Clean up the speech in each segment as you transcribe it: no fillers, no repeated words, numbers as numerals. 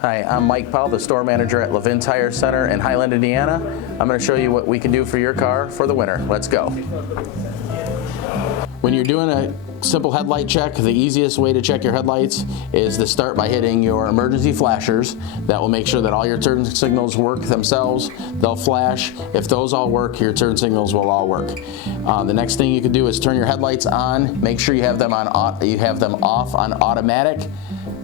Hi, I'm Mike Powell, the store manager at Levin Tire Center in Highland, Indiana. I'm going to show you what we can do for your car for the winter. Let's go. When you're doing a simple headlight check, the easiest way to check your headlights is to start by hitting your emergency flashers. That will make sure that all your turn signals work themselves. They'll flash. If those all work, your turn signals will all work. The next thing you can do is turn your headlights on. Make sure you have them off on automatic.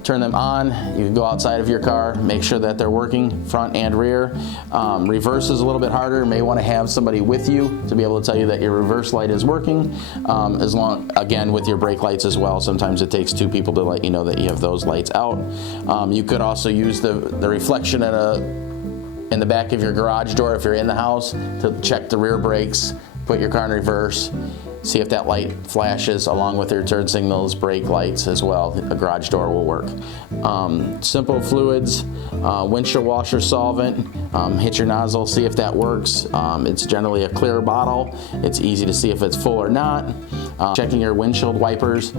Turn them on. You can go outside of your car, make sure that they're working front and rear. Reverse is a little bit harder. You may want to have somebody with you to be able to tell you that your reverse light is working, again with your brake lights as well. Sometimes it takes two people to let you know that you have those lights out. You could also use the reflection in the back of your garage door if you're in the house to check the rear brakes, put your car in reverse. See if that light flashes along with your turn signals, brake lights as well. A garage door will work. Simple fluids, windshield washer solvent, hit your nozzle, see if that works. It's generally a clear bottle. It's easy to see if it's full or not. Checking your windshield wipers,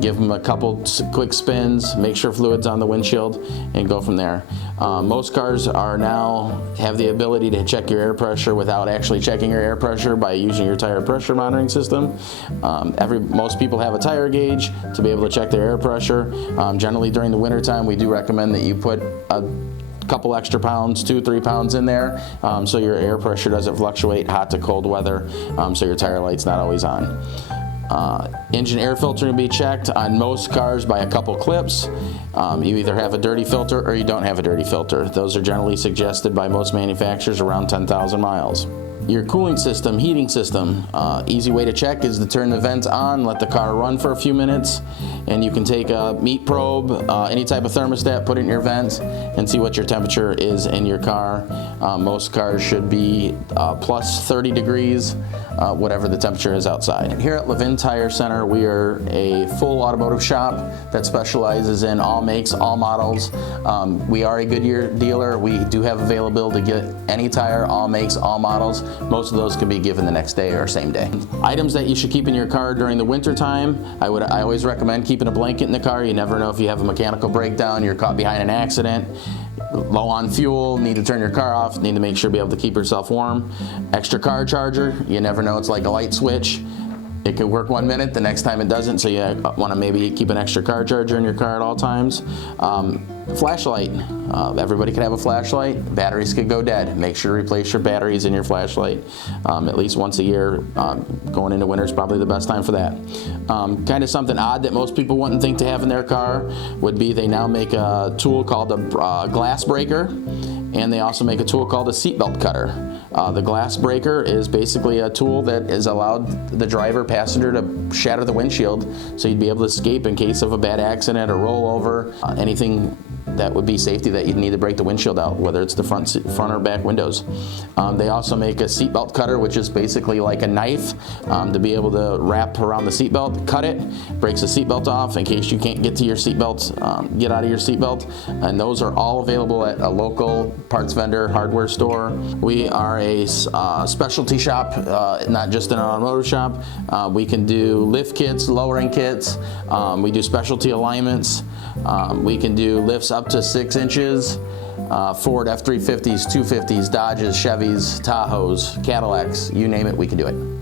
give them a couple quick spins, make sure fluid's on the windshield, and go from there. Most cars have the ability to check your air pressure without actually checking your air pressure by using your tire pressure monitoring system. Most people have a tire gauge to be able to check their air pressure. Generally during the winter time, we do recommend that you put a couple extra pounds, 2-3 pounds in there, so your air pressure doesn't fluctuate hot to cold weather, so your tire light's not always on. Engine air filter will be checked on most cars by a couple clips. You either have a dirty filter or you don't have a dirty filter. Those are generally suggested by most manufacturers around 10,000 miles. Your cooling system, heating system, easy way to check is to turn the vent on, let the car run for a few minutes, and you can take a meat probe, any type of thermostat, put it in your vent, and see what your temperature is in your car. Most cars should be plus 30 degrees, whatever the temperature is outside. Here at Levin Tire Center, we are a full automotive shop that specializes in all makes, all models. We are a Goodyear dealer. We do have availability to get any tire, all makes, all models. Most of those can be given the next day or same day. Items that you should keep in your car during the winter time, I always recommend keeping a blanket in the car. You never know if you have a mechanical breakdown, you're caught behind an accident, low on fuel, need to turn your car off, need to make sure to be able to keep yourself warm. Extra car charger, you never know, it's like a light switch. It could work 1 minute, the next time it doesn't, so you want to maybe keep an extra car charger in your car at all times. Flashlight, everybody can have a flashlight. Batteries could go dead. Make sure to replace your batteries in your flashlight at least once a year. Going into winter is probably the best time for that. Kind of something odd that most people wouldn't think to have in their car would be they now make a tool called a glass breaker, and they also make a tool called a seatbelt cutter. The glass breaker is basically a tool that is allowed the driver, passenger to shatter the windshield so you'd be able to escape in case of a bad accident or rollover, anything that would be safety that you'd need to break the windshield out, whether it's the front or back windows. They also make a seatbelt cutter, which is basically like a knife to be able to wrap around the seatbelt, cut it, breaks the seatbelt off in case you can't get to your seatbelt, get out of your seatbelt. And those are all available at a local parts vendor, hardware store. We are a specialty shop, not just an automotive shop. We can do lift kits, lowering kits. We do specialty alignments. We can do lifts up to 6 inches, Ford F-350s, 250s, Dodges, Chevys, Tahoes, Cadillacs, you name it, we can do it.